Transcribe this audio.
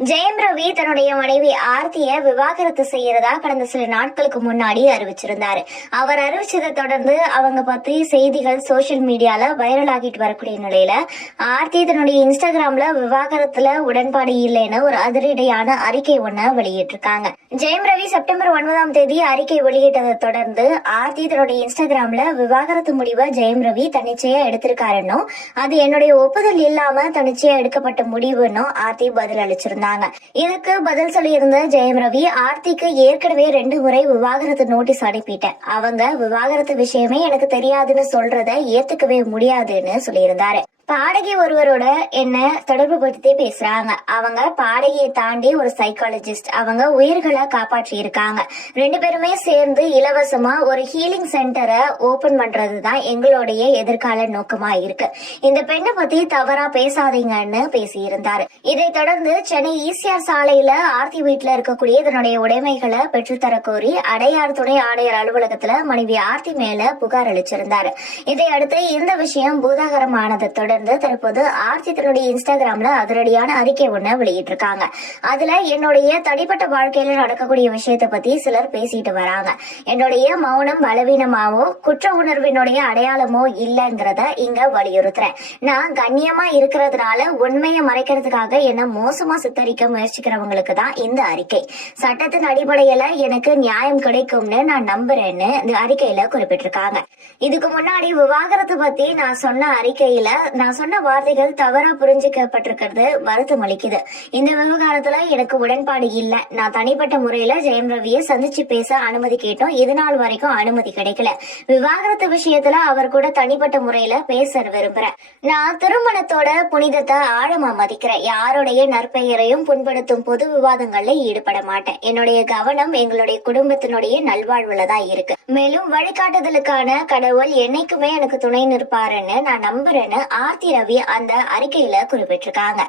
ஜெயம் ரவி தன்னுடைய மனைவி ஆர்த்திய விவாகரத்து செய்யறதா கடந்த சில நாட்களுக்கு முன்னாடி அறிவிச்சிருந்தாரு. அவர் அறிவிச்சதை தொடர்ந்து அவங்க பத்தி செய்திகள் சோஷியல் மீடியால வைரல் ஆகிட்டு வரக்கூடிய நிலையில ஆர்த்தி தன்னுடைய இன்ஸ்டாகிராம்ல விவாகரத்துல உடன்பாடு இல்லைன்னு ஒரு அதிரடியான அறிக்கை ஒண்ண வெளியிட்டிருக்காங்க. ஜெயம் ரவி செப்டம்பர் ஒன்பதாம் தேதி அறிக்கை வெளியிட்டதை தொடர்ந்து ஆர்த்தி தன்னுடைய இன்ஸ்டாகிராம்ல விவாகரத்து முடிவை ஜெயம் ரவி தன்னிச்சையா எடுத்திருக்காருன்னும் அது என்னுடைய ஒப்புதல் இல்லாம தன்னிச்சையா எடுக்கப்பட்ட முடிவுன்னும் ஆர்த்தி பதில் அளிச்சிருந்தாங்க இதுக்கு பதில் சொல்லியிருந்த ஜெயம் ரவி ஆர்த்திக்கு ஏற்கனவே ரெண்டு முறை விவாகரத்து நோட்டீஸ் அனுப்பிட்டேன். அவங்க விவாகரத்து விஷயமே எனக்கு தெரியாதுன்னு சொல்றத ஏத்துக்கவே முடியாதுன்னு சொல்லியிருந்தாரு. பாடகி ஒருவரோட என்ன தொடர்பு படுத்தி பேசுறாங்க. அவங்க பாடகியை தாண்டி ஒரு சைக்காலஜிஸ்ட் அவங்க உயிர்களை காப்பாற்றி இருக்காங்க ரெண்டு பேருமே சேர்ந்து இலவசமா ஒரு ஹீலிங் சென்டரை ஓபன் பண்றது தான் எங்களுடைய எதிர்கால நோக்கமா இருக்கு. இந்த பெண்ணை பத்தி தவறா பேசாதீங்கன்னு பேசியிருந்தாரு. இதை தொடர்ந்து சென்னை ஈசிஆர் சாலையில ஆர்த்தி வீட்டுல இருக்கக்கூடிய இதனுடைய உடைமைகளை பெற்றுத்தர கோரி அடையார் துணை ஆணையர் அலுவலகத்துல மனைவி ஆர்த்தி மேல புகார் அளிச்சிருந்தாரு. இதையடுத்து இந்த விஷயம் பூதாகரமானதை தொடர்ந்து தற்போது ஆர்த்தி தன்னுடைய இன்ஸ்டாகிராம்ல அதிரடியான அறிக்கை ஒண்ணு வெளியிட்டிருக்காங்க. அதுல என்னுடைய தனிப்பட்ட வாழ்க்கையில நடக்கக்கூடிய விஷயத்தை பத்தி சிலர் பேசிட்டு வராங்க. என்னுடைய மௌனம் பலவீனமாவோ குற்ற உணர்வினுடைய அடையாளமோ இல்லைங்கிறத இங்க வலியுறுத்துறேன். நான் கண்ணியமா இருக்கிறதுனால உண்மையை மறைக்கிறதுக்காக என்ன மோசமா சித்தரிக்க முயற்சிக்கிறவங்களுக்கு தான் இந்த அறிக்கை. சட்டத்தின் அடிப்படையில எனக்கு நியாயம் கிடைக்கும்னு நான் நம்புறேன்னு இந்த அறிக்கையில குறிப்பிட்டிருக்காங்க. இதுக்கு முன்னாடி விவாகரத்து பத்தி நான் சொன்ன அறிக்கையில நான் சொன்ன வார்த்தைகள் தவறா புரிஞ்சுக்கப்பட்டிருக்கிறது வருத்தம் அளிக்குது. இந்த விவகாரத்துல எனக்கு உடன்பாடு இல்ல. நான் தனிப்பட்ட முறையில ஜெயம் ரவியை சந்திச்சு பேச அனுமதி கேட்டோம். இது நாள் வரைக்கும் அனுமதி கிடைக்கல. விவாகரத்து விஷயத்துல அவர் கூட தனிப்பட்ட முறையில பேச விரும்புறேன் நான் திருமணத்தோட புனிதத்தை ஆழமா மதிக்கிறேன். யாருடைய நற்பெயரையும் புண்படுத்தும் பொது விவாதங்கள்ல ஈடுபட மாட்டேன். என்னுடைய கவனம் எங்களுடைய குடும்பத்தினுடைய நல்வாழ்வுல தான் இருக்கு. மேலும் வழிகாட்டுதலுக்கான கடவுள் என்னைக்குமே எனக்கு துணை நிற்பாருன்னு நான் நம்புறேன்னு ஆர்த்தி ரவி அந்த அறிக்கையில குறிப்பிட்டிருக்காங்க.